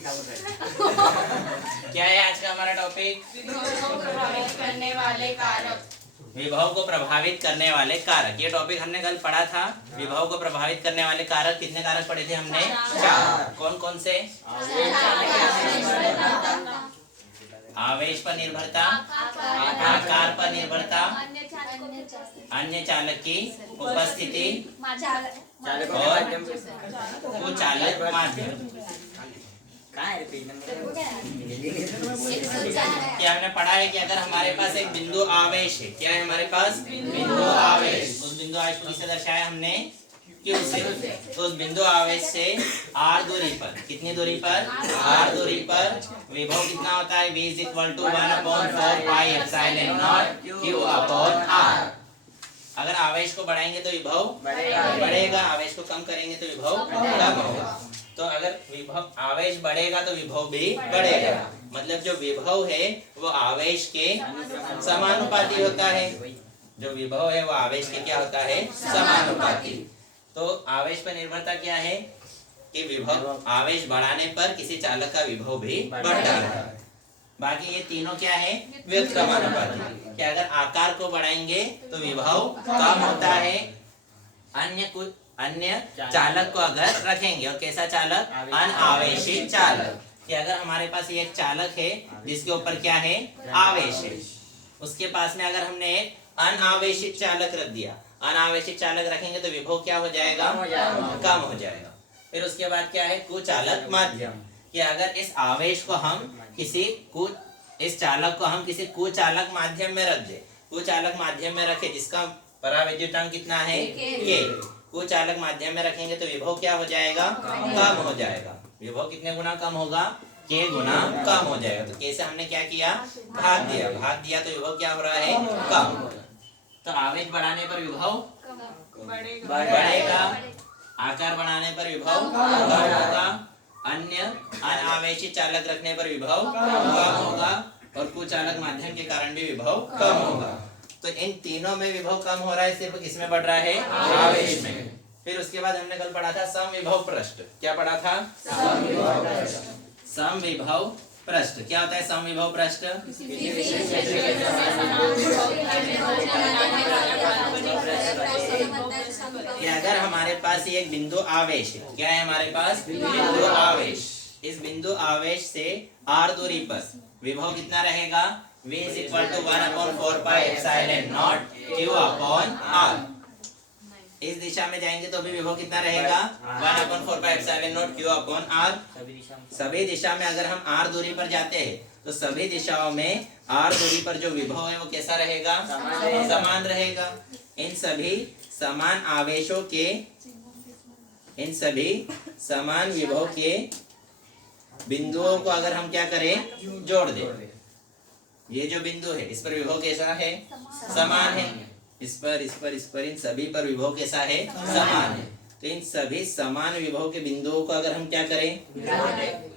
क्या है आज का हमारा टॉपिक? करने वाले कारक। विभव को प्रभावित करने वाले कारक। ये टॉपिक हमने कल पढ़ा था। विभव को प्रभावित करने वाले कारक, कितने कारक पढ़े थे हमने? 4। कौन कौन से? आवेश पर निर्भरता, आकार पर निर्भरता, अन्य चालक की उपस्थिति और कुचालक माध्यम। क्या हमने पढ़ा है कि अगर हमारे पास एक बिंदु आवेश है, क्या है हमारे पास? बिंदु आवेश। उस बिंदु आवेश को किससे दर्शाया हमने? Q से। तो उस बिंदु आवेश से r दूरी पर, कितनी दूरी पर? r दूरी पर विभव कितना होता है? V = 1/4 pi epsilon not Q upon r। अगर आवेश को बढ़ाएंगे तो विभव बढ़ेगा, आवेश को कम करेंगे तो विभव कम होगा। तो अगर विभव आवेश बढ़ेगा तो विभव भी बढ़ेगा। मतलब जो विभव है वो आवेश के समानुपाती होता है। जो विभव है वो आवेश के क्या होता है? समानुपाती। तो आवेश पर निर्भरता क्या है कि विभव आवेश बढ़ाने पर किसी चालक का विभव भी बढ़ता है। बाकी ये तीनों क्या है? व्युत्क्रमानुपाती। कि अगर आकार को बढ़ाएंगे तो विभव कम होता है, अन्य चालक को अगर रखेंगे। और कैसा चालक? अनावेशित चालक। कि अगर हमारे पास ये एक चालक है जिसके ऊपर क्या है? आवेश है, उसके पास में अगर हमने एक अनावेशित चालक रख दिया, अनावेशित चालक रखेंगे तो विभव क्या हो जाएगा? कम हो जाएगा। फिर उसके बाद क्या है? कुचालक माध्यम। कि अगर इस आवेश को हम इस चालक को हम किसी कुचालक माध्यम में रख दे, कुचालक माध्यम में रखे जिसका परावैद्युतांक कितना है? K। कुचालक माध्यम में रखेंगे तो विभव क्या हो जाएगा? कम हो जाएगा। विभव कितने गुना कम होगा? K गुना कम हो जाएगा। तो K से हमने क्या किया? भाग दिया तो विभव क्या हो रहा है? कम। तो आवेश बढ़ाने पर विभव बढ़ेगा, आकार बढ़ाने पर विभव कम होगा, अन्य अनावेशित चालक रखने पर विभव कम होगा और कुचालक माध्यम के कारण भी विभव कम होगा। तो इन तीनों में विभव कम हो रहा है, सिर्फ किसमें बढ़ रहा है? आवेश में। फिर उसके बाद हमने कल पढ़ा था समविभव पृष्ठ। क्या पढ़ा था? समविभव पृष्ठ। क्या होता है समविभव पृष्ठ? अगर हमारे पास ये एक बिंदु आवेश है, क्या है हमारे पास? बिंदु आवेश। इस बिंदु आवेश से r दूरी पर विभव कितना रहेगा? V = 1/4 pi epsilon not Q upon r। इस दिशा में जाएंगे तो भी विभव कितना रहेगा? 1/4 pi epsilon not Q upon r। सभी दिशा में अगर हम r दूरी पर जाते हैं तो सभी दिशाओं में r दूरी पर जो विभव है वो कैसा रहेगा? समान रहेगा। इन सभी समान आवेशों के, इन सभी समान विभव के बिंदुओं को अगर हम क्या करें? जोड़ दें। ये जो बिंदु है इस पर विभव कैसा है? समान है। इस पर इन सभी पर विभव कैसा है? समान है। तो इन सभी समान विभव के बिंदुओं को अगर हम क्या करें?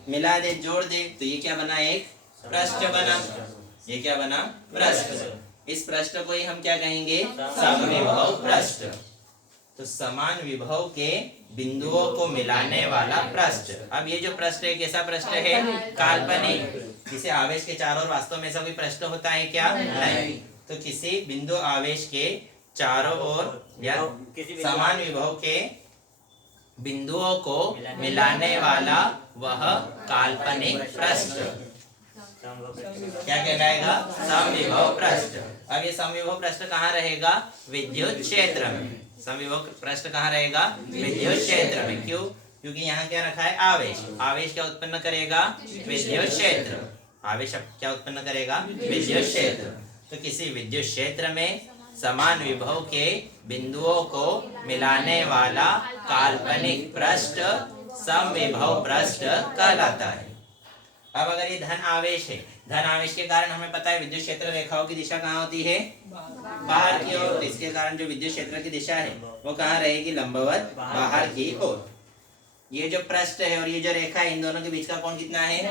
मिला दे, जोड़ दे। तो ये क्या बना? एक पृष्ठ बना। ये क्या बना? पृष्ठ। इस पृष्ठ को ही हम क्या कहेंगे? समविभव पृष्ठ। तो समान विभव के बिंदुओं को मिलाने वाला पृष्ठ। अब ये जो पृष्ठ है कैसा पृष्ठ है? काल्पनिक। किसी आवेश के चारों ओर वास्तव में ऐसा कोई पृष्ठ होता है क्या? नहीं। तो किसी बिंदु आवेश के चारों ओर या समान विभव के बिंदुओं को मिलाने वाला वह काल्पनिक पृष्ठ क्या कहलाएगा? समविभव पृष्ठ। अब ये समविभव पृष्ठ कहाँ रहेगा? विद्युत क्षेत्र में। समविभव पृष्ठ कहाँ रहेगा? विद्युत क्षेत्र में। क्यों? क्योंकि यहाँ क्या रखा है? आवेश। आवेश क्या उत्पन्न करेगा? विद्युत क्षेत्र। आवेश क्या उत्पन्न करेगा? विद्युत क्षेत्र। तो किसी विद्युत क्षेत्र में समान विभव के बिंदुओं को मिलाने वाला काल्पनिक पृष्ठ समविभव पृष्ठ कहलाता है। अब अगर ये धन आवेश है, धन आवेश के कारण हमें पता है विद्युत क्षेत्र रेखाओं की दिशा कहाँ होती है? बाहर की ओर। इसके कारण जो विद्युत क्षेत्र की दिशा है वो कहाँ रहेगी? लंबवत बाहर की ओर। ये जो पृष्ठ है और ये जो रेखा है, इन दोनों के बीच का कोण कितना है?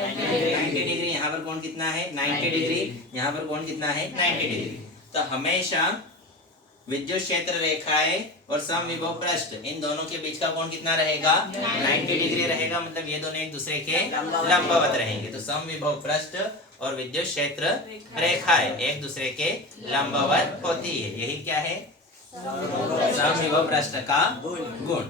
90 डिग्री। यहाँ पर कोण कितना है? 90 डिग्री। यहाँ पर कोण कितना है? 90 डिग्री। तो हमेशा विद्युत क्षेत्र रेखाएं और समविभव पृष्ठ, इन दोनों के बीच का कोण कितना रहेगा? 90 डिग्री रहेगा। मतलब ये दोनों एक दूसरे के लंबवत रहेंगे। तो समविभव पृष्ठ और विद्युत क्षेत्र रेखाएं एक दूसरे के लंबवत होती है। यही क्या है? समविभव पृष्ठ का गुण।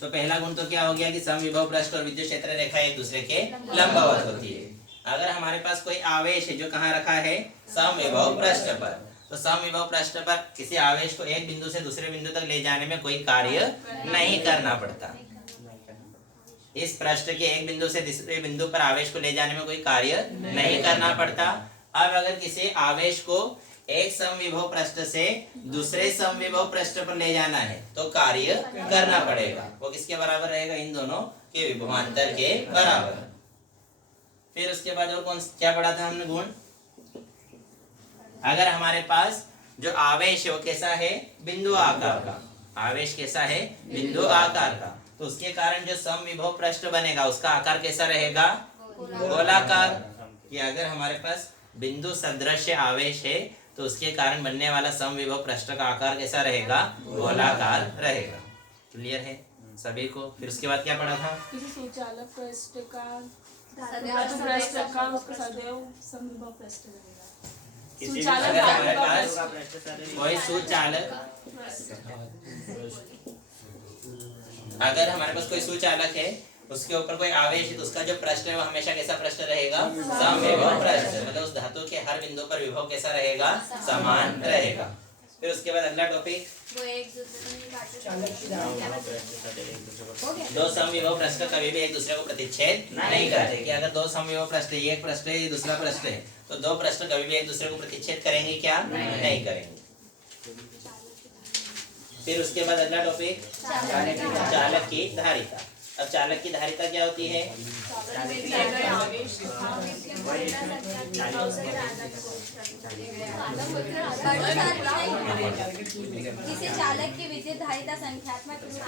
तो पहला गुण तो क्या हो गया कि समविभव पृष्ठ और विद्युत क्षेत्र रेखा एक दूसरे के लंबवत होती है। अगर हमारे पास कोई आवेश है जो कहाँ रखा है? समविभव पृष्ठ पर। तो समविभव पृष्ठ पर किसी आवेश को एक बिंदु से दूसरे बिंदु तक ले जाने में कोई कार्य नहीं करना पड़ता। इस पृष्ठ के एक बिंदु से दूसरे बिंदु पर आवेश को ले जाने में कोई कार्य नहीं करना पड़ता। अब अगर किसी आवेश को एक समविभव पृष्ठ से दूसरे समविभव पृष्ठ पर ले जाना है तो कार्य करना पड़ेगा। वो किसके बराबर रहेगा? इन दोनों के विभवांतर के बराबर। फिर उसके बाद और कौन क्या पढ़ा था हमने गुण? अगर हमारे पास जो आवेश है वो कैसा है? बिंदु आकार का। आवेश कैसा है? बिंदु आकार का। तो उसके कारण जो समविभव पृष्ठ बनेगा उसका आकार कैसा रहेगा? गोलाकार। कि अगर हमारे पास बिंदु सदृश आवेश है तो उसके कारण बनने वाला समविभव पृष्ठ का आकार कैसा रहेगा? गोलाकार रहेगा। क्लियर है सभी को? फिर उसके बाद क्या पढ़ा था? किसी सुचालक पृष्ठ का उसका सदैव समविभव पृष्ठ रहेगा। अगर हमारे पास कोई सुचालक, अगर हमारे पास कोई सुचालक है उसके ऊपर कोई आवेश है तो उसका जो पृष्ठ है वो हमेशा कैसा पृष्ठ रहेगा? समविभव पृष्ठ। मतलब उस धातु के हर बिंदु पर विभव कैसा रहेगा? समान रहेगा। फिर उसके बाद अगला टॉपिक, दो समविभव पृष्ठ कभी भी एक दूसरे को प्रतिच्छेद नहीं करते। कि अगर दो समविभव पृष्ठ, एक पृष्ठ है दूसरा पृष्ठ है, तो दो पृष्ठ कभी भी एक दूसरे को प्रतिच्छेद करेंगे क्या? नहीं करेंगे। फिर उसके बाद अगला टॉपिक, चालक की धारिता। अब चालक की धारिता क्या होती है? किसी चालक की विद्युत धारिता संख्यात्मक रूप से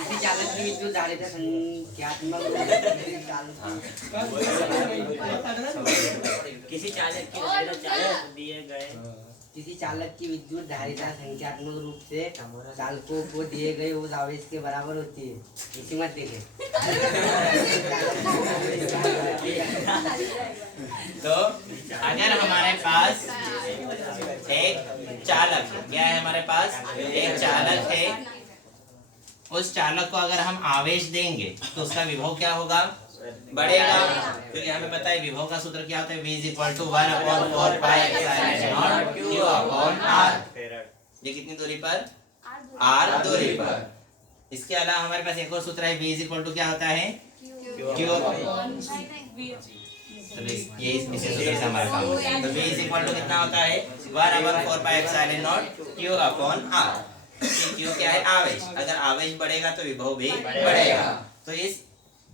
किसी चालक की विद्युत धारिता संख्यात्मक रूप से चालकों को दिए गए उस आवेश के बराबर होती है। इसी मत देखे। तो अगर हमारे पास एक चालक है, क्या है हमारे पास? एक चालक है। उस चालक को अगर हम आवेश देंगे तो उसका विभव क्या होगा? बढ़ेगा। क्योंकि हमें पता है विभव का सूत्र क्या होता है? V = 1/4 pi epsilon not Q/R। ये कितनी दूरी पर? R दूरी पर। इसके अलावा हमारे पास एक और सूत्र है, V = क्या होता है? Q। ये इसी सूत्र से हमारे पास। तो V = कितना होता है? 1/4 pi epsilon not Q/R। Q क्या है? आवेश। अगर आवेश बढ़ेगा तो विभव भी बढ़ेगा। तो इस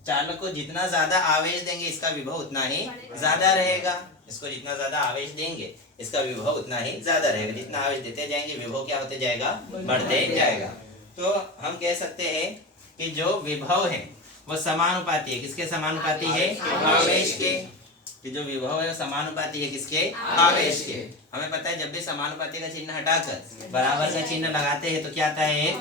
चालक को जितना ज्यादा आवेश देंगे इसका विभव उतना ही ज्यादा रहेगा। इसको जितना ज्यादा आवेश देंगे इसका विभव उतना ही ज्यादा रहेगा। जितना आवेश देते जाएंगे विभव क्या होते जाएगा? बढ़ते जाएगा। तो हम कह सकते हैं कि जो विभव है वो समानुपाती है। किसके समानुपाती है? आवेश के। कि जो विभव है वो समानुपाती है किसके? आवेश के। हमें पता है जब भी समानुपाती का चिन्ह हटाकर बराबर का चिन्ह लगाते हैं तो क्या आता है?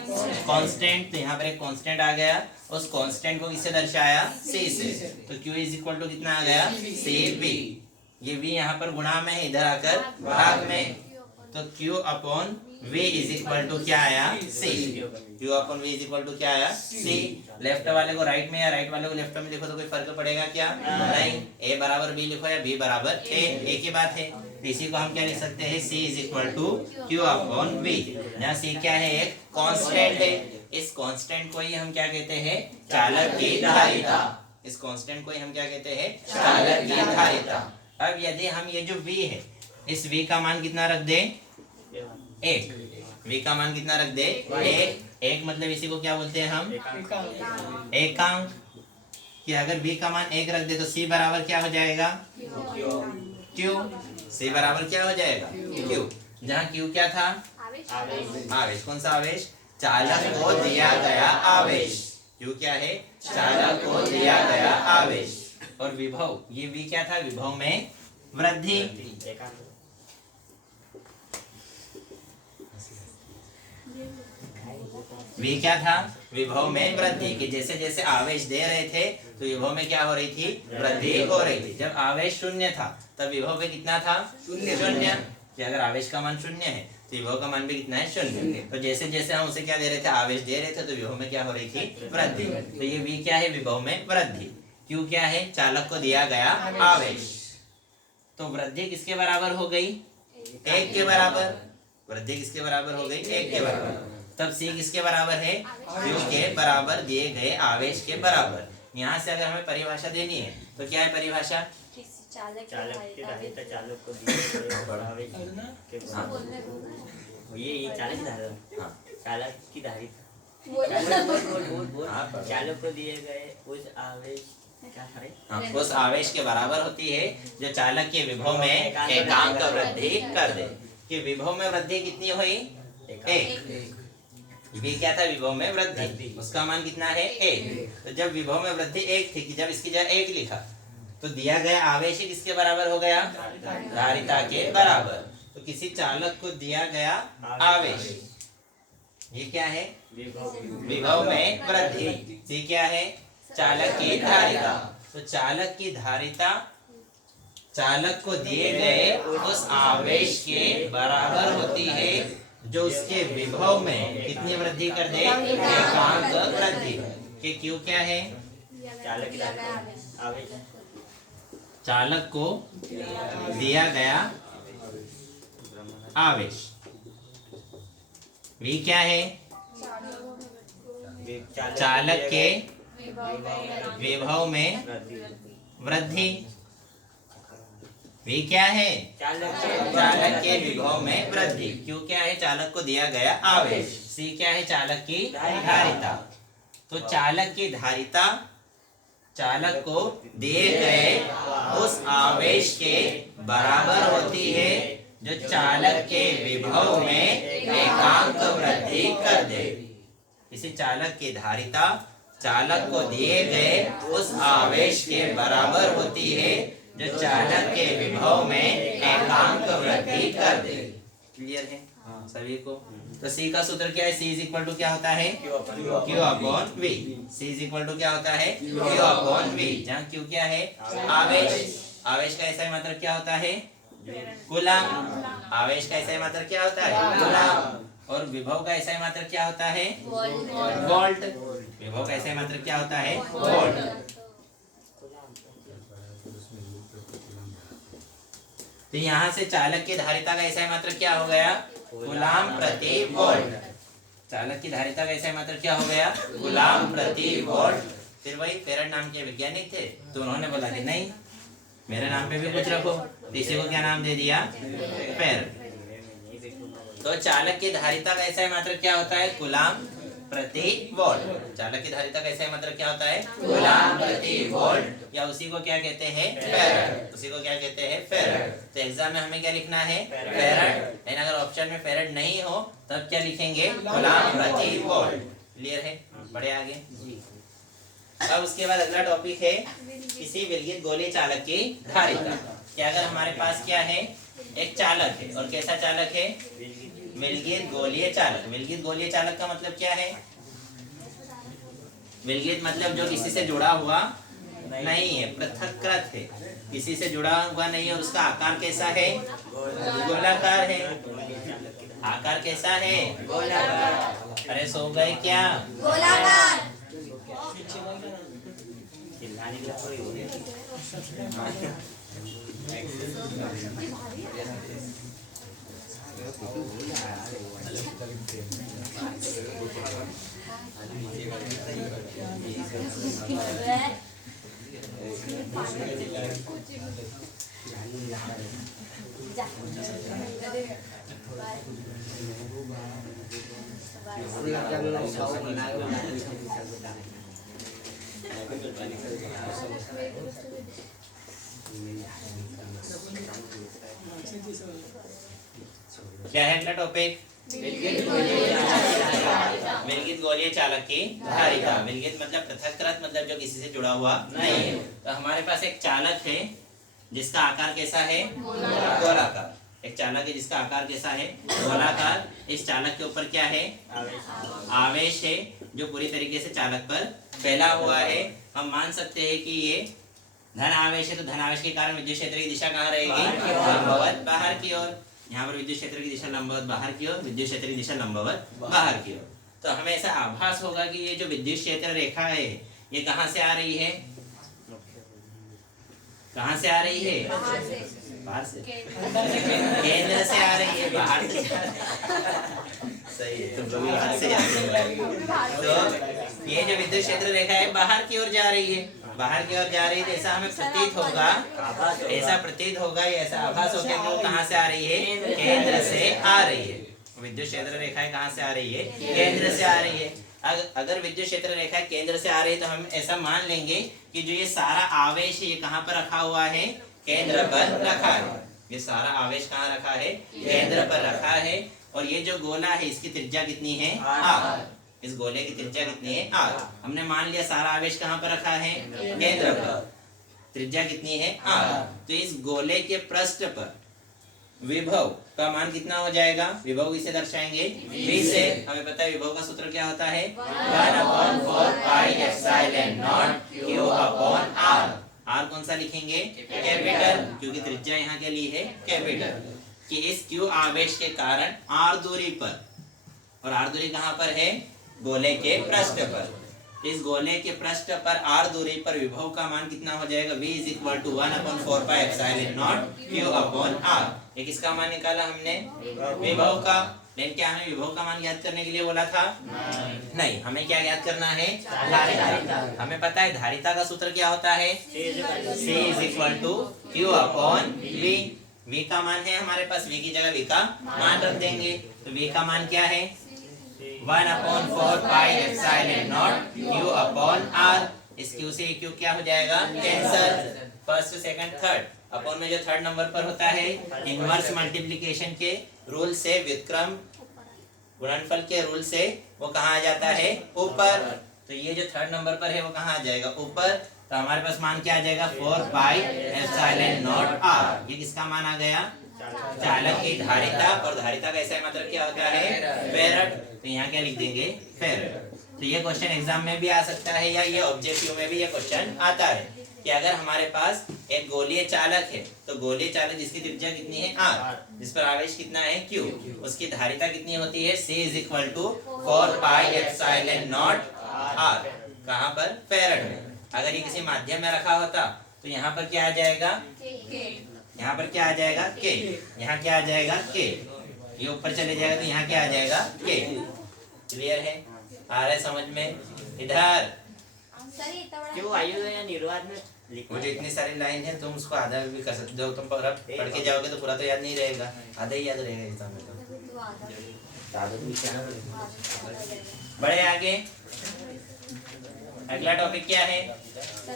कांस्टेंट। तो यहाँ पर एक कांस्टेंट आ गया। उस कांस्टेंट को किससे दर्शाया? C से। तो Q = कितना आ गया? CB। ये V यहाँ पर गुणा में है, इधर आकर भाग में। तो Q/V = क्या आया? C। Q/V = क्या आया? C। लेफ्ट वाले को राइट में या राइट वाले को लेफ्ट में लिखो तो कोई फर्क पड़ेगा क्या? नहीं। A = B लिखो या B = A, एक ही बात है। इसी को हम क्या लिख सकते हैं? C = Q/V। यहाँ C क्या है? एक कांस्टेंट है। इस कांस्टेंट को ही हम क्या कहते हैं? चालक की धारिता। इस कांस्टेंट को ही हम क्या कहते हैं? चालक की धारिता। अब यदि हम ये जो V है इस V का मान कितना रख दे? 1। V का मान कितना रख दे? 1 मतलब इसी को क्या बोलते हैं हम? एकांक। कि अगर V का मान 1 रख दे तो C बराबर क्या हो जाएगा? Q। C बराबर क्या हो जाएगा? Q। जहाँ Q क्या था? आवेश। कौन सा आवेश? चालक को दिया गया आवेश। Q क्या है? चालक को दिया गया आवेश। और विभव, ये V क्या था? विभव में वृद्धि। वी क्या था? विभव में वृद्धि। कि जैसे जैसे आवेश दे रहे थे तो विभव में क्या हो रही थी? वृद्धि हो रही थी। जब आवेश शून्य था तब विभव में कितना था? शून्य। कि अगर आवेश का मान शून्य है तो विभव का मान भी कितना है? शून्य। तो जैसे जैसे हम उसे क्या दे रहे थे? आवेश दे रहे थे तो विभव में क्या हो रही थी? वृद्धि। तो ये वी क्या है? विभव में वृद्धि। क्यों क्या है? चालक को दिया गया आवेश। तो वृद्धि किसके बराबर हो गई? 1 के बराबर। वृद्धि किसके बराबर हो गई? 1 के बराबर। तब सी किसके बराबर है? क्यू के बराबर दिए गए आवेश के बराबर। यहाँ से अगर हमें परिभाषा देनी है तो क्या है परिभाषा? किसी चालक चालक की धारिता चालक को दिए गए आवेश के बराबर। ये चालक की धारिता। हाँ। चालक की धारिता हाँ, पढ़ो। चालक को दिए गए उस आवेश क्या है? हाँ, उस आवेश के बराबर होती है जो चालक के विभव में एकांक वृद्धि कर दे। कि विभव में वृद्धि कितनी हुई? 1। वी क्या था? विभव में वृद्धि। उसका मान कितना है? 1। तो जब विभव में वृद्धि 1 थी, कि जब इसकी जगह 1 लिखा तो दिया गया आवेश ही किसके बराबर हो गया? धारिता के बराबर। तो किसी चालक को दिया गया आवेश, ये क्या है? विभव में वृद्धि। सी क्या है? चालक की धारिता। तो चालक की धारिता चालक को दिए गए उस आवेश के बराबर होती है जो उसके विभव में कितनी वृद्धि कर दे? एकांक वृद्धि। कि क्यों क्या है? चालक की धारिता आवेश चालक को दिया गया आवेश। वी क्या है? चालक के विभव में वृद्धि। वी क्या है? चालक के विभव में वृद्धि। क्यों क्या है? चालक को दिया गया आवेश। सी क्या है? चालक की धारिता। तो चालक की धारिता चालक को दिए गए उस आवेश के बराबर होती है जो चालक के विभव में एकांक वृद्धि कर दे। इसी चालक की धारिता चालक को दिए गए उस आवेश के बराबर होती है जो चालक के विभव में एकांक वृद्धि कर दे। क्लियर है सभी को? तो सी का सूत्र क्या है? सी इज इक्वल टू क्या होता है? Q upon V. C is equal to क्या होता है? Q upon V. जहाँ क्यू क्या है? आवेश। आवेश का ऐसा मात्रक क्या होता है? कूलम। आवेश का ऐसा मात्रक क्या होता है? कूलम। और विभव का ऐसा मात्रक क्या होता है? वोल्ट। विभव का ऐसा मात्रक क्या होता है? वोल्ट। तो यहाँ से चालक की धारिता का ऐसा मात्रक क्या हो गया? कूलम प्रति वोल्ट। चालक की धारिता का ऐसा मात्रक क्या हो गया? कूलम प्रति वोल्ट। फिर वही फेरेड नाम के वैज्ञानिक थे तो उन्होंने बोला कि नहीं, मेरे नाम पे भी कुछ रखो। इसी को क्या नाम दे दिया? फेरेड। तो चालक की धारिता का ऐसा मात्रक क्या होता है? कूलम प्रति वोल्ट। चालक की धारिता का ऐसा मात्रक क्या होता है? कूलम प्रति वोल्ट। या उसी को क्या कहते हैं? फेरेड। उसी को क्या कहते हैं? फेरेड। तो एग्जाम में हमें क्या लिखना है? फेरेड। लेकिन अगर ऑप्शन में फेरेड नहीं हो तब क्या लिखेंगे? कूलम प्रति वोल्ट। क्लियर है? बढ़े आगे। अब उसके बाद अगला टॉपिक है किसी विलगित गोलीय चालक की धारिता। क्या अगर हमारे पास क्या है? एक चालक है। और कैसा चालक है? विलगित गोलीय चालक। विलगित गोलीय चालक का मतलब क्या है? विलगित मतलब जो किसी से जुड़ा हुआ नहीं है, पृथक्कृत है, किसी से जुड़ा हुआ नहीं है। और उसका आकार कैसा है? गोलाकार है। आकार कैसा है? गोलाकार। अरे सो गए क्या? गोलाकार। क्या है अगला टॉपिक? विलगित गोलीय चालक की धारिता। विलगित मतलब पृथक्कृत, मतलब जो किसी से जुड़ा हुआ नहीं है। तो हमारे पास एक चालक है जिसका आकार कैसा है? गोलाकार। एक चालक है जिसका आकार कैसा है, गोलाकार। इस चालक के ऊपर क्या है, आवेश है जो पूरी तरीके से चालक पर फैला हुआ है। हम मान सकते हैं कि ये धन आवेश है, तो धन आवेश के कारण विद्युत क्षेत्र की दिशा कहाँ रहेगी, लंबवत बाहर की ओर। यहाँ पर विद्युत क्षेत्र की दिशा लंबवत बाहर की ओर, विद्युत क्षेत्र की दिशा लंबवत बाहर की ओर। तो हमें ऐसा आभास होगा कि ये जो विद्युत क्षेत्र रेखा है ये कहाँ से आ रही है, कहाँ से आ रही है, बाहर से, केंद्र से आ रही है, बाहर से सही है, तुम लोग बाहर से जाते हो। तो ये जो विद्युत क्षेत्र रेखा है बाहर की ओर जा रही है, बाहर की ओर जा रही है। ऐसा हमें प्रतीत होगा, ऐसा प्रतीत होगा, ऐसा आभास होगा कि वो कहाँ से आ रही है, केंद्र से आ रही है। विद्युत क्षेत्र रेखाएं कहाँ से आ रही है, केंद्र से आ रही है। अगर विद्युत क्षेत्र रेखा केंद्र से आ रही है तो हम ऐसा मान लेंगे कि जो ये सारा आवेश है ये कहाँ पर रखा हुआ है, केंद्र पर रखा है। ये सारा आवेश कहाँ रखा है, केंद्र पर रखा है। और ये जो गोला है इसकी त्रिज्या कितनी है, r। इस गोले की त्रिज्या कितनी है, r। हमने मान लिया सारा आवेश कहाँ पर रखा है, केंद्र पर। त्रिज्या कितनी है, r। तो इस गोले के पृष्ठ पर विभव का मान कितना हो जाएगा, विभव किसे दर्शाएंगे, v से। हमें पता है विभव का सूत्र क्या होता है, 1/4 pi epsilon not q upon r। r कौन सा लिखेंगे, कैपिटल, क्योंकि त्रिज्या यहाँ के लिए है कैपिटल। कि इस q आवेश के कारण r दूरी पर, और r दूरी कहाँ पर है, गोले के पृष्ठ पर। इस गोले के पृष्ठ पर r दूरी पर विभव का मान कितना हो जाएगा, v is equal to 1/4 pi epsilon not q upon r। एक इसका मान निकाला हमने विभव का, लेकिन क्या हमें विभव का मान ज्ञात करने के लिए बोला था, नहीं, हमें क्या ज्ञात करना है, धारिता। हमें पता है धारिता का सूत्र क्या होता है, c is equal to q upon v। v का मान है हमारे पास, v की जगह v का मान रख देंगे। तो v का मान क्या है, 1/4 pi epsilon not q upon r। इस q से q क्या हो जाएगा, cancel. First second third, upon में जो थर्ड नंबर पर होता है इनवर्स मल्टीप्लिकेशन के रूल से, व्युत्क्रम गुणनफल के रूल से वो कहाँ आ जाता है, ऊपर। तो ये जो थर्ड नंबर पर है वो कहाँ आ जाएगा, ऊपर। तो हमारे पास मान क्या आ जाएगा, 4 पाई एप्सिलॉन नॉट r। ये किसका मान आ गया, चालक की धारिता। और धारिता का ऐसा मतलब क्या होता है, फेरड। तो यहाँ क्या लिख देंगे, फेरड। तो ये क्वेश्चन एग्जाम में भी आ सकता है, या ये ऑब्जेक्टिव में भी ये क्वेश्चन आता है कि अगर हमारे पास एक गोलीय चालक है, तो गोलीय चालक जिसकी त्रिज्या कितनी है, r, जिस पर आवेश कितना है, q, उसकी धारिता कितनी होती है, c is equal to 4 pi epsilon not r। कहाँ पर, फेरड में। अगर ये किसी माध्यम में रखा होता तो यहाँ पर क्या आ जाएगा, यहाँ पर क्या आ जाएगा, k। यहाँ क्या आ जाएगा, k। ये ऊपर चले जाएगा तो यहाँ क्या आ जाएगा, k। क्लियर है, आ रहा है समझ में। इधर क्यों आयु या निर्वात में लिखो, मुझे इतनी सारी लाइन है, तुम उसको आधा भी कर सकते हो। तुम पढ़ के जाओगे तो पूरा तो याद नहीं रहेगा, आधा ही याद रहेगा एग्जाम में। तो बड़े आगे अगला टॉपिक क्या है,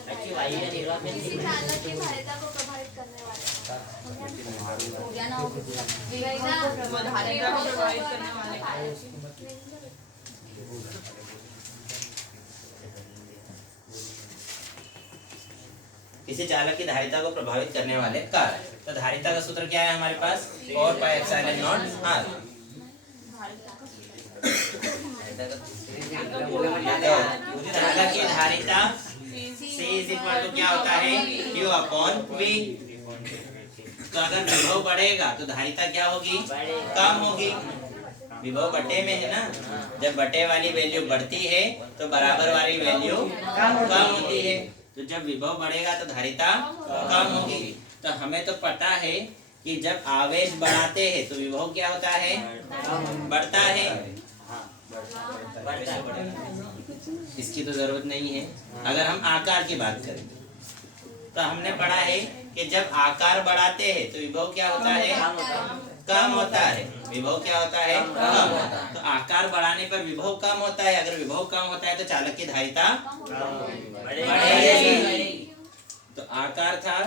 क्यों आयु या निर्वात में किसी चालक की धारिता को प्रभावित करने वाला, हो गया ना, वो धारिता को प्रभावित करने वाले किसी चालक की धारिता को प्रभावित करने वाले कारक। तो धारिता का सूत्र क्या है हमारे पास, 4 पाई एप्सिलॉन नॉट r। चालक की धारिता c इज इक्वल टू क्या होता है, q अपॉन v। तो अगर विभव बढ़ेगा तो धारिता क्या होगी, कम होगी। विभव बटे में है ना, जब बटे वाली वैल्यू बढ़ती है तो बराबर वाली वैल्यू कम होती है। तो जब विभव बढ़ेगा तो धारिता कम होगी। तो हमें तो पता है कि जब आवेश बढ़ाते हैं तो विभव क्या होता है, बढ़ता है। इसकी तो जरूरत नहीं है। अगर हम आकार की बात करें तो हमने पढ़ा है कि जब आकार बढ़ाते हैं तो विभव क्या होता है, कम होता है। विभव क्या होता है, कम होता है। तो आकार बढ़ाने पर विभव कम होता है। अगर विभव कम होता है तो चालक की धारिता बढ़ेगी। तो आकार था,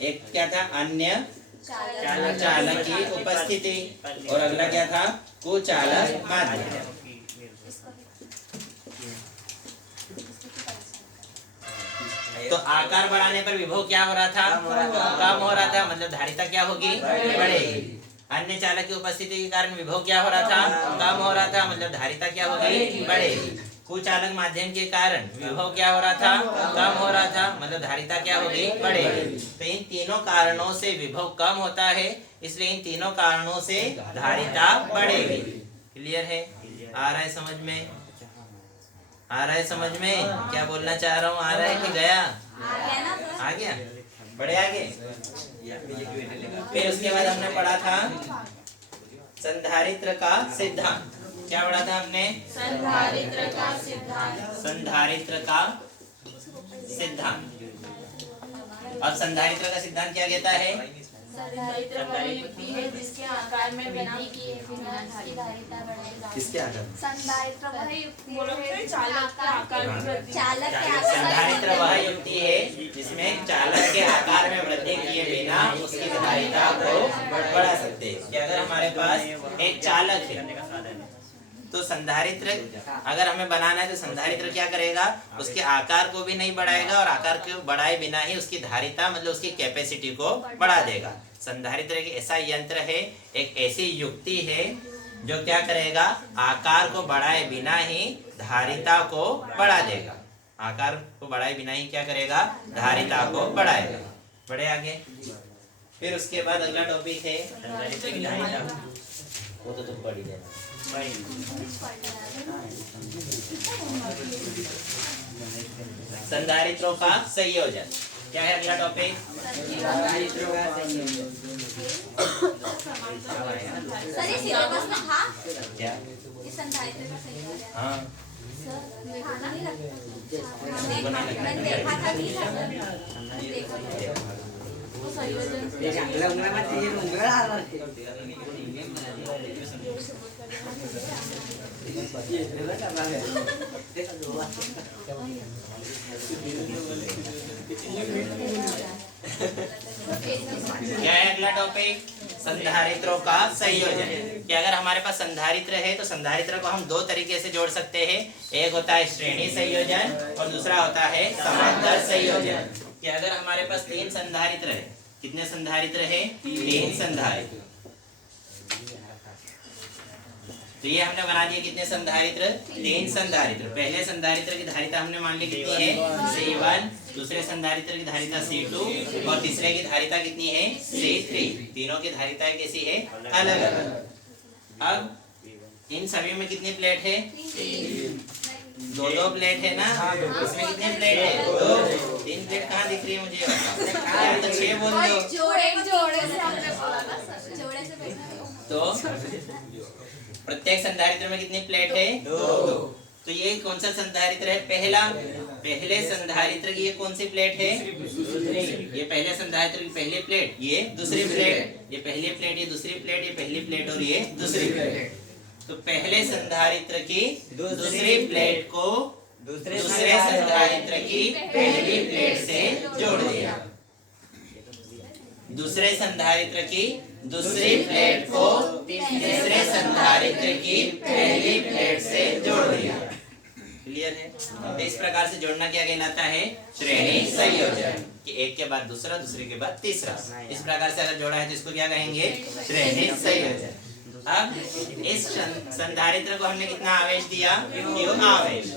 एक क्या था, अन्य चालक की उपस्थिति, और अगला क्या था, कुचालक माध्यम। तो आकार बढ़ाने पर विभव क्या हो रहा था, कम हो रहा था, मतलब धारिता क्या होगी, बढ़ेगी। अन्य चालक की उपस्थिति के कारण विभव क्या हो रहा था, कम हो रहा था, मतलब धारिता क्या हो गई, बढ़ेगी। कुचालक माध्यम के कारण विभव क्या हो रहा था, कम हो रहा था, मतलब धारिता क्या हो गई, बढ़ेगी। तो इन तीनों कारणों से विभव कम होता है, इसलिए इन तीनों कारणों से धारिता बढ़ेगी। क्लियर है? आ रहा है समझ में? आ रहा है समझ में? क्या बोलना चाह रहा हूँ, आ रहा है कि गया? आ गया? बढ़े आगे। फिर उसके बाद हमने पढ़ा था संधारित्र का सिद्धांत। क्या पढ़ा था हमने? संधारित्र का सिद्धांत। संधारित्र का सिद्धांत। अब संधारित्र का सिद्धांत क्या कहता है? संधारित्र वह युक्ति है जिसके आकार में वृद्धि किए बिना धारिता बढ़ेगी। किसके आकार? संधारित्र वह युक्ति बोलो फिर चालक के आकार में वृद्धि। चालक के आकार संधारित्र वह युक्ति है जिसमें चालक के आकार में वृद्धि किए बिना उसकी धारिता को बढ़ा सकते हैं। कि अगर हमारे पास एक चालक है तो संधारित्र अगर हमें बनाना है तो संधारित्र क्या करेगा, उसके आकार को भी नहीं बढ़ाएगा और आकार को बढ़ाए बिना ही उसकी धारिता मतलब उसकी कैपेसिटी को बढ़ा देगा। संधारित्र एक ऐसा यंत्र है, एक ऐसी युक्ति है जो क्या करेगा, आकार को बढ़ाए बिना ही धारिता को बढ़ा देगा। आकार को बढ़ाए बिना ही क्या करेगा, धारिता को बढ़ाएगा। बढ़े आगे। फिर उसके बाद अगला टॉपिक है संधारित्र की धारिता वो तो तुम पढ़ ही लेना। संधारित्रों का संयोजन क्या है अगला टॉपिक? संधारित्रों का संयोजन। सर ये सिलेबस में था क्या? ये संधारित्र का संयोजन। हाँ सर मेरे को नहीं लगता। मैंने देखा था कि देखा था। वो संयोजन ये उंगला उंगला मत ये उंगला आ रहा है। ये देखो क्या बात है। देखो दो बात। क्या है अगला टॉपिक? संधारित्रों का संयोजन। कि अगर हमारे पास संधारित्र है तो संधारित्र को हम दो तरीके से जोड़ सकते हैं। एक होता है श्रेणी संयोजन और दूसरा होता है समांतर संयोजन। कि अगर हमारे पास तीन संधारित्र है, कितने संधारित्र है? तीन संधारित्र। तो ये हमने बना दिए कितने संधारित्र? तीन संधारित्र। पहले संधारित्र की धारिता हमने मान ली कितनी है? C1। दूसरे संधारित्र की धारिता C2 और तीसरे की धारिता कितनी है? C3। तीनों की धारिताएं कैसी है? अलग अलग। अब इन सभी में कितनी प्लेट है? दो दो प्लेट है ना? इसमें कितनी प्लेट है? दो। तीन प्लेट कहाँ दिख रही है मुझे? बताओ। तो 6 बोल दो। जोड़े से हमने बोला ना सर, जोड़े से बैठा। तो प्रत्येक संधारित्र में कितनी प्लेट है? दो। तो ये कौन सा संधारित्र है? पहला। पहले संधारित्र की ये कौन सी प्लेट है? ये पहले संधारित्र की पहली प्लेट, ये दूसरी प्लेट, ये पहली प्लेट, ये दूसरी प्लेट, ये पहली प्लेट और ये दूसरी प्लेट। तो पहले संधारित्र की दूसरी प्लेट को दूसरे संधारित्र की पहली प्लेट से जोड़ दिया। दूसरे संधारित्र की दूसरी प्लेट को तीसरे संधारित्र की पहली प्लेट से जोड़ दिया। क्लियर है? तो इस प्रकार से जोड़ना क्या कहलाता है? श्रेणी संयोजन। कि एक के बाद दूसरा, दूसरे के बाद तीसरा, इस प्रकार से अगर जोड़ा है तो इसको क्या कहेंगे? श्रेणी संयोजन। अब इस संधारित्र को हमने कितना आवेश दिया? Q आवेश।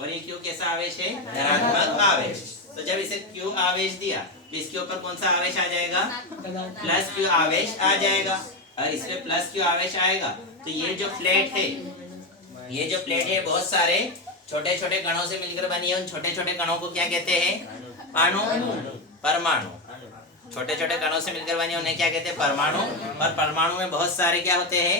और ये Q कैसा आवेश है? धनात्मक आवेश। तो जब इसे Q आवेश दिया तो इसके ऊपर कौन सा आवेश आ जाएगा? प्लस Q आवेश आ जाएगा। और इसमें प्लस Q आवेश आएगा तो ये जो प्लेट है, ये जो प्लेट है बहुत सारे छोटे छोटे कणों से मिलकर बनी है। उन छोटे छोटे कणों को क्या कहते हैं? अणु, परमाणु। छोटे छोटे कणों से मिलकर बनी उन्हें क्या कहते हैं? परमाणु। और परमाणु में बहुत सारे क्या होते हैं?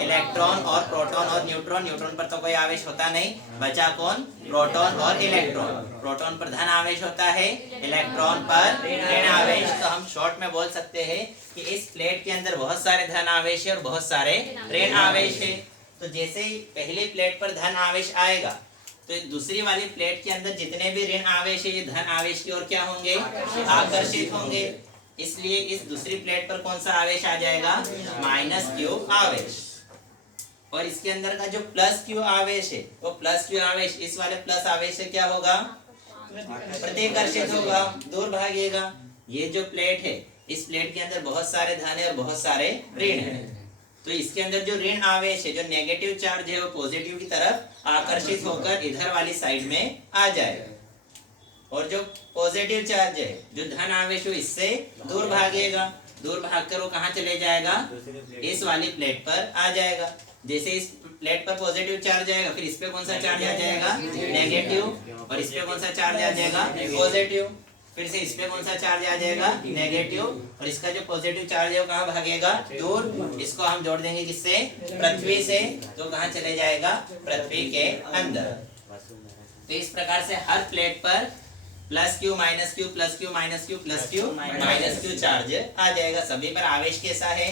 इलेक्ट्रॉन और प्रोटॉन और न्यूट्रॉन। न्यूट्रॉन पर तो कोई आवेश होता नहीं, बचा कौन? प्रोटॉन और इलेक्ट्रॉन। प्रोटॉन पर धन आवेश होता है, इलेक्ट्रॉन पर ऋण आवेश। तो हम शॉर्ट में बोल सकते हैं कि इस प्लेट के अंदर बहुत सारे धन आवेश है और बहुत सारे ऋण आवेश है। तो जैसे ही पहली प्लेट पर धन आवेश आएगा तो दूसरी वाली प्लेट के अंदर जितने भी ऋण आवेश है ये धन आवेश की ओर क्या होंगे? आकर्षित होंगे। इसलिए इस दूसरी प्लेट पर कौन सा आवेश आ जाएगा? माइनस Q आवेश। और इसके अंदर का जो प्लस Q आवेश है वो प्लस Q आवेश इस वाले प्लस आवेश से क्या होगा? प्रतिकर्षित होगा, दूर भागेगा। ये जो प्लेट है, इस प्लेट के अंदर बहुत सारे धन है और बहुत सारे ऋण है। तो इसके अंदर जो ऋण आवेश है, जो नेगेटिव चार्ज है, वो पॉजिटिव की तरफ आकर्षित होकर इधर वाली साइड में आ जाएगा, और जो पॉजिटिव चार्ज है, जो धन आवेश है, इससे दूर भागेगा। दूर भागकर वो कहाँ चले जाएगा? इस वाली प्लेट पर आ जाएगा। जैसे इस प्लेट पर पॉजिटिव चार्ज आएगा, फिर इस पे कौन सा चार्ज आ जाएगा? नेगेटिव। और इस पे कौन सा चार्ज आ जाएगा? पॉजिटिव। फिर से इस पे कौन सा चार्ज आ जाएगा? नेगेटिव। और इसका जो पॉजिटिव चार्ज है वो कहाँ भागेगा? दूर। इसको हम जोड़ देंगे किससे? पृथ्वी से। तो कहाँ चले जाएगा? पृथ्वी के अंदर। तो इस प्रकार से हर प्लेट पर plus q minus q plus q minus q plus q minus q charge आ जाएगा। सभी पर आवेश कैसा है?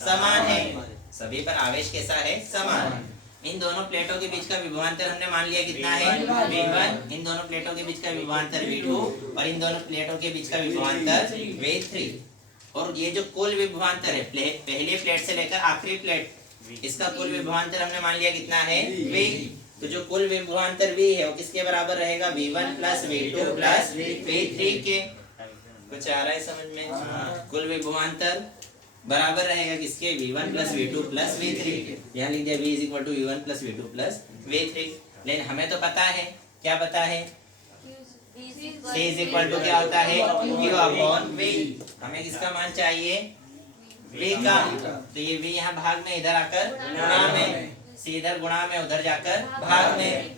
समान है। सभी पर आवेश कैसा है? समान है। इन दोनों प्लेटों के बीच का विभवांतर हमने मान लिया कितना है? V1। इन दोनों प्लेटों के बीच का विभवांतर V2 और इन दोनों प्लेटों के बीच का विभवांतर V3। और ये जो कुल विभवांतर है, पहली प्लेट से लेकर आखिरी प्लेट, इसका कुल विभवांतर हमने मान लिया कितना है? V। तो जो कुल विभवांतर V है वो किसके बराबर रहेगा? V1 plus V2 plus V3 के। कुछ आ रहा है समझ में? कुल विभवांतर बराबर रहेगा किसके? V1 plus V2 plus V3। यहाँ लिख दिया V is equal to V1 plus V2 plus V3। लेकिन हमें तो पता है, क्या पता है? C इज इक्वल टू क्या होता है? Q upon V। हमें किसका मान चाहिए? V का। तो ये V यहाँ भाग में, इधर आकर गुणा में, C इधर गुणा में, उधर जाकर भाग में।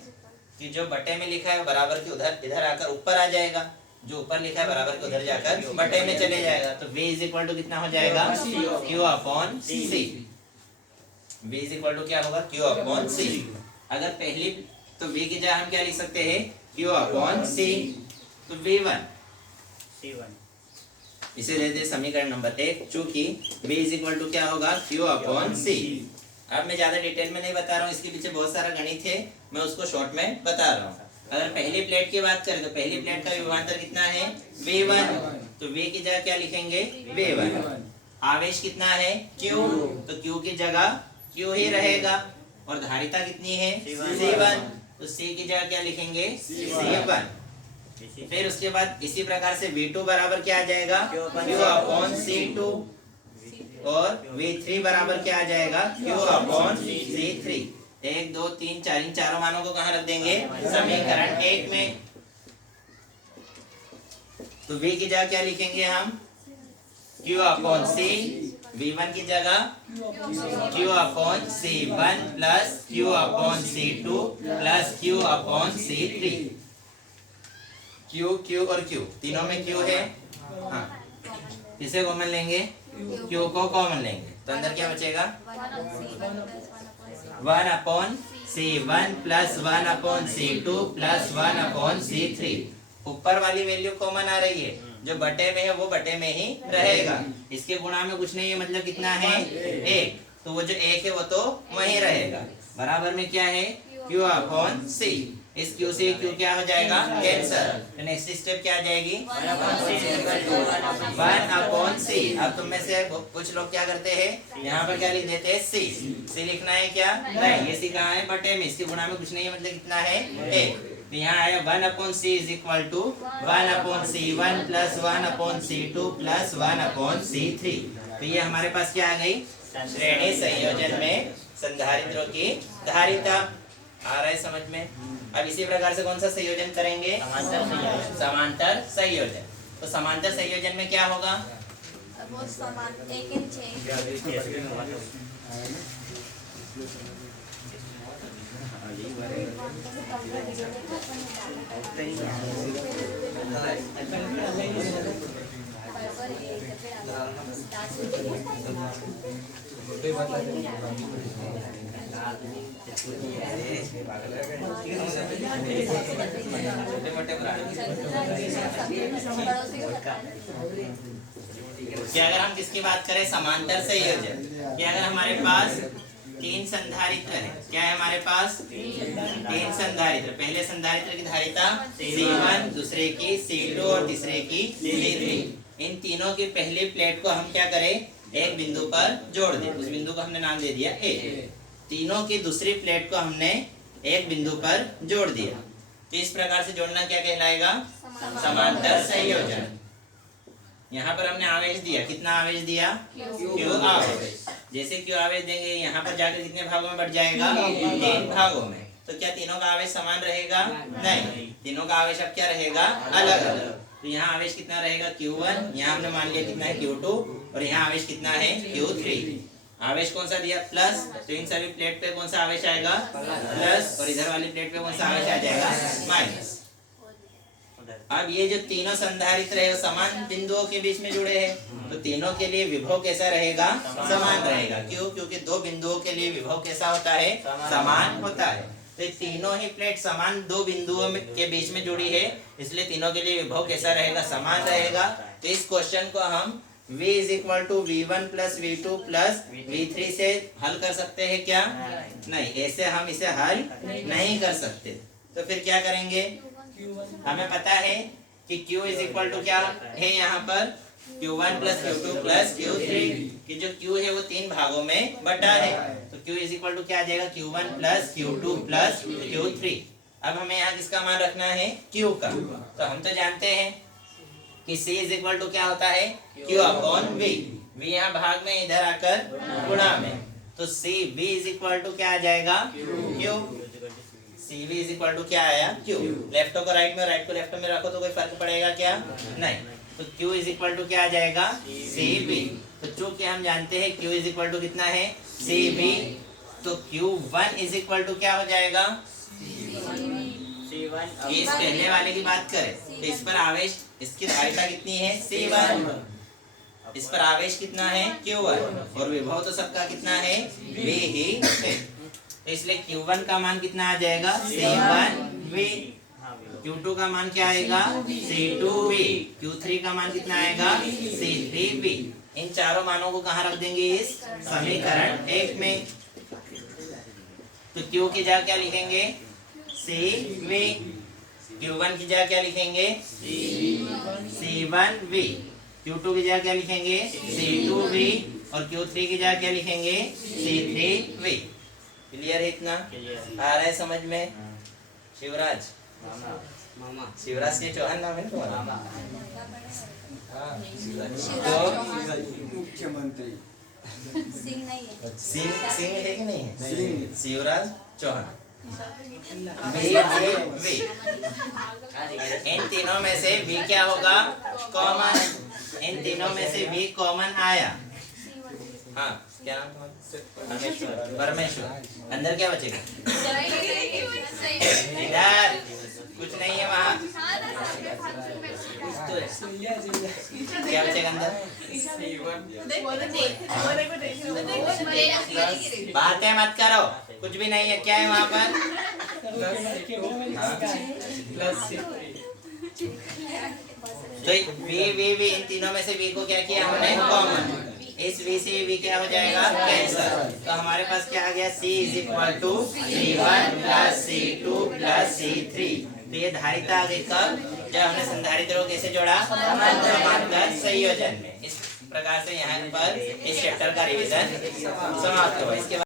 कि जो बटे में लिखा है बराबर के उधर इधर आकर ऊपर आ जाएगा, जो ऊपर लिखा है बराबर के उधर जाकर बटे में चले जाएगा। तो V इज इक्वल टू कितना हो जाएगा? Q upon C। V is equal to क्या होगा? Q upon C। अगर पहली तो V की जगह हम क्या लिख सकते हैं? Q upon C। तो V1 इसे दे दे समीकरण नंबर 1, चूंकि V इज इक्वल टू क्या होगा? Q upon C। अब मैं ज्यादा डिटेल में नहीं बता रहा हूँ, इसके पीछे बहुत सारा गणित है, मैं उसको शॉर्ट में बता रहा हूँ। अगर पहली प्लेट की बात करें तो पहली प्लेट का विभवांतर कितना है? V1। तो V की जगह क्या लिखेंगे? V1। आवेश कितना है? Q। तो Q की जगह Q ही रहेगा। और धारिता कितनी है? C1। तो C की जगह क्या लिखेंगे? C1। फिर उसके बाद इसी प्रकार से V2 बराबर क्या आ जाएगा? Q upon C2। और V3 बराबर क्या आ जाएगा? Q upon C3। 1 2 3 4, इन चारों मानों को कहाँ रख देंगे? समीकरण 1 में। तो V की जगह क्या लिखेंगे हम? Q upon C। V1 की जगह Q upon C1 plus Q upon C2 plus Q upon C3। Q Q और Q तीनों में Q है। हाँ, इसे कॉमन लेंगे, Q को कॉमन लेंगे, तो अंदर क्या बचेगा? 1 upon C1 plus 1 upon C2 plus 1 upon C3। ऊपर वाली वैल्यू कॉमन आ रही है, जो बटे में है वो बटे में ही रहेगा। इसके गुणा में कुछ नहीं है, मतलब कितना है? 1। तो वो जो 1 है वो तो वहीं रहेगा। बराबर में क्या है? Q upon C। इस Q से Q क्या हो जाएगा? कैंसर। तो नेक्स्ट स्टेप क्या आ जाएगी? 1 अपॉन C। अब तुम में से कुछ लोग क्या करते हैं, यहाँ पर क्या लिख देते हैं? C लिखना है क्या? नहीं, ये C कहाँ है? बटे में। इसके गुणा में कुछ नहीं है, मतलब कितना है? 1। तो यहाँ आया 1 upon C is equal to 1 upon C1 plus 1 upon C2 plus 1 upon C3। तो ये हमारे पास क्या आ गई? श्रेणी संयोजन में संधारित्रों की धारिता। आ रहा है समझ में? अब इसी प्रकार से कौन सा संयोजन करेंगे? समांतर संयोजन। तो समांतर संयोजन में क्या होगा? वो समान 1 इंच कि अगर हम किसकी बात करें? समांतर संयोजन। कि अगर हमारे पास 3 संधारित्र है, क्या है हमारे पास? 3 संधारित्र। पहले संधारित्र की धारिता C1, दूसरे की C2 और तीसरे की C3। इन तीनों की पहली प्लेट को हम क्या करें? एक बिंदु पर जोड़ दें। उस बिंदु को हमने नाम दे दिया A। तीनों की दूसरी प्लेट को हमने एक बिंदु पर जोड़ दिया। तो इस प्रकार से जोड़ना क्या कहलाएगा? समांतर संयोजन। यहाँ पर हमने आवेश दिया, कितना आवेश दिया? Q आवेश। जैसे Q आवेश देंगे यहाँ पर जाकर कितने भागों में बढ़ जाएगा? 3 भागों में। तो क्या तीनों का आवेश समान रहेगा? नहीं, तीनों का आवेश अब क्या रहेगा? अलग अलग। तो यहाँ आवेश कितना रहेगा? Q1, यहाँ हमने मान लिया कितना है? Q2, और यहाँ आवेश कितना है? Q3। आवेश कौन सा दिया? प्लस। तो इन सभी प्लेट पे कौन सा आवेश आएगा? प्लस, और इधर वाली प्लेट पे कौन सा आवेश आ जाएगा? माइनस। अब ये जो तीनों संधारित्र है वो समान बिंदुओं के बीच में जुड़े हैं, तो तीनों के लिए विभव कैसा रहेगा? समान रहेगा। क्यों? क्योंकि दो बिंदुओं के लिए विभव कैसा होता है? समान होता है। तो ये तीनों ही प्लेट समान दो बिंदुओं के बीच में जुड़ी है, इसलिए तीनों के लिए विभव कैसा रहेगा? समान रहेगा। तो इस क्वेश्चन को हम V is equal to V1 plus V2 plus V3 से हल कर सकते हैं क्या? नहीं, ऐसे हम इसे हल नहीं कर सकते। तो फिर क्या करेंगे? हमें पता है कि Q इज इक्वल टू क्या है यहाँ पर? Q1 plus Q2 plus Q3, कि जो Q है वो 3 भागों में बटा है। तो Q इज इक्वल टू क्या आ जाएगा? Q1 plus Q2 plus Q3। अब हमें यहाँ किसका मान रखना है? Q का। तो हम तो जानते हैं कि C इज इक्वल टू क्या होता है? Q upon V। V यहाँ भाग में, इधर आकर गुणा में। तो C V is equal to क्या आ जाएगा? Q। CV is equal to क्या आया? Q। लेफ्ट को राइट में, राइट को लेफ्ट में रखो तो कोई फर्क पड़ेगा क्या? नहीं। तो Q इज इक्वल टू क्या आ जाएगा? CV। तो चूंकि हम जानते हैं Q इज इक्वल टू कितना है? CV, तो Q1 इज इक्वल टू क्या हो जाएगा? इस पहले वाले की बात करें तो इस पर आवेश, इसकी धारिता कितनी है? C1। इस पर आवेश कितना है? Q1। और विभव तो सबका कितना है? V ही है। तो इसलिए Q1 का मान कितना आ जाएगा? C1V। Q2 का मान क्या आएगा? C2V। Q3 का मान कितना आएगा? C3V। इन चारों मानों को कहाँ रख देंगे? इस समीकरण 1 में। तो Q की जगह क्या लिखेंगे? CV। Q1 की जगह क्या लिखेंगे? C1V। Q2 की जगह क्या लिखेंगे? C2V। और Q3 की जगह क्या लिखेंगे? C3V। क्लियर है? इतना आ रहा है समझ में? शिवराज, मामा शिवराज के चौहान नाम है तुम्हारा? मुख्यमंत्री सिंह नहीं है। सिंह, सिंह है कि नहीं है? सिंह। शिवराज चौहान। V। इन तीनों में से V क्या होगा? कॉमन। इन तीनों में से V कॉमन आया। हाँ, क्या नाम तुम्हारा? परमेश्वर। अंदर क्या बचेगा? इधर कुछ नहीं है वहाँ। क्या बचेगा अंदर? बातें मत करो, कुछ भी नहीं है। क्या है वहाँ पर? तो V इन तीनों में से V को क्या किया हमने? कॉमन। इस V से V क्या हो जाएगा? कैंसल। तो हमारे पास क्या आ गया? C is equal to C1 plus C2 plus C3। तो ये धारिता आ गई कब? जब हमने संधारित्रों को कैसे जोड़ा? समांतर संयोजन में। इस प्रकार से यहाँ पर इस चैप्टर का रिवीजन समाप्त हुआ। इसके